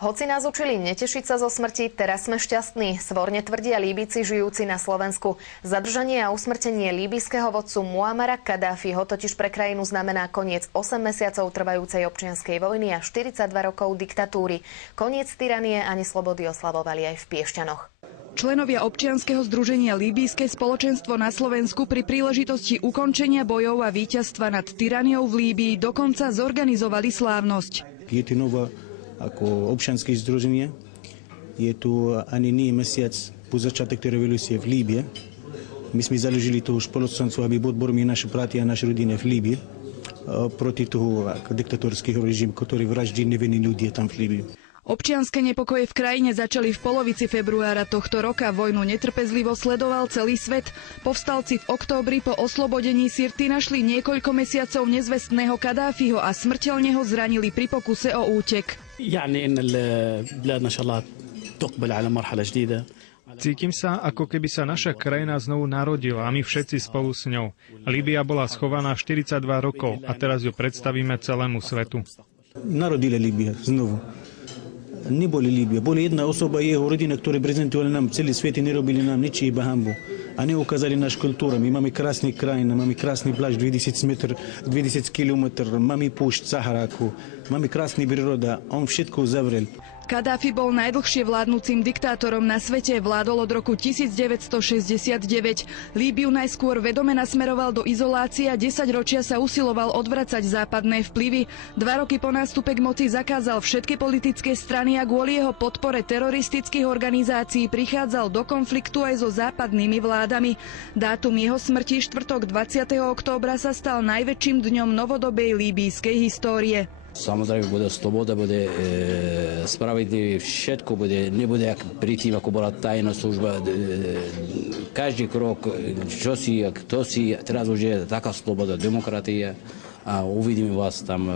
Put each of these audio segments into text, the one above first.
Hoci nás učili netešiť sa zo smrti, teraz sme šťastní. Svorne tvrdia Líbíci žijúci na Slovensku. Zadržanie a usmrtenie líbyjského vodcu Muammara Kaddáfiho totiž pre krajinu znamená koniec 8 mesiacov trvajúcej občianskej vojny a 42 rokov diktatúry. Koniec tyranie ani slobody oslavovali aj v Piešťanoch. Členovia občianskeho združenia Líbyjské spoločenstvo na Slovensku pri príležitosti ukončenia bojov a víťazstva nad tyraniou v Líbii dokonca zorganizovali slávnosť. Ako občanské združenie je tu ani nie mesiac po začiatek tej revolúcie v Líbii. My sme založili to spoločenstvo, aby podporili naše bratia a naše rodiny v Líbii proti toho diktatorského režimu, ktorý vraždí nevinní ľudia tam v Líbii. Občianske nepokoje v krajine začali v polovici februára tohto roka. Vojnu netrpezlivo sledoval celý svet. Povstalci v októbri po oslobodení Sirty našli niekoľko mesiacov nezvestného Kaddáfiho a smrteľne ho zranili pri pokuse o útek. Cítim sa, ako keby sa naša krajina znovu narodila a my všetci spolu s ňou. Líbia bola schovaná 42 rokov a teraz ju predstavíme celému svetu. Narodila Líbia znovu. Neboli Líbia. Boli jedna osoba i jeho rodina, ktorí prezentovali nám celý svet i nerobili nám nič, iba hanbu. A ne ukázali našu kultúru. My máme krásny krajina, máme krásny pláž 2000 metr, 2000 kilometr, máme púšť Saharáku, máme krásny príroda. On všetko zavrel. Kaddáfi bol najdlhšie vládnúcim diktátorom na svete, vládol od roku 1969. Líbiu najskôr vedome nasmeroval do izolácie a 10 ročia sa usiloval odvracať západné vplyvy. 2 roky po nástupe k moci zakázal všetky politické strany a kvôli jeho podpore teroristických organizácií prichádzal do konfliktu aj so západnými vládami. Dátum jeho smrti, štvrtok 20. októbra, sa stal najväčším dňom novodobej líbyjskej histórie. Samozrejme bude sloboda, bude spravedlivý, všetko bude, nebude jak predtým, ako bola tajná služba. Každý krok, čo si, kto si, teraz už je taká sloboda, demokratia a uvidíme vás tam,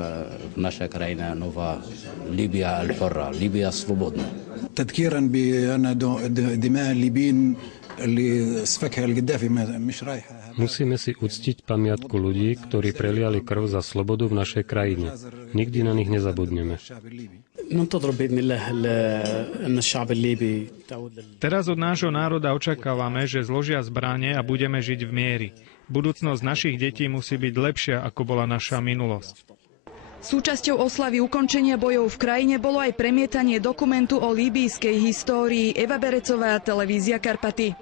naša krajina, nová Líbia al-Hurra, Líbia slobodná. تذكيرا بأن دماء الليبيين اللي سفكها القذافي مش رايحة. Musíme si uctiť pamiatku ľudí, ktorí preliali krv za slobodu v našej krajine. Nikdy na nich nezabudneme. Teraz od nášho národa očakávame, že zložia zbrane a budeme žiť v mieri. Budúcnosť našich detí musí byť lepšia, ako bola naša minulosť. Súčasťou oslavy ukončenia bojov v krajine bolo aj premietanie dokumentu o líbyjskej histórii. Eva Berecová, televízia Karpaty.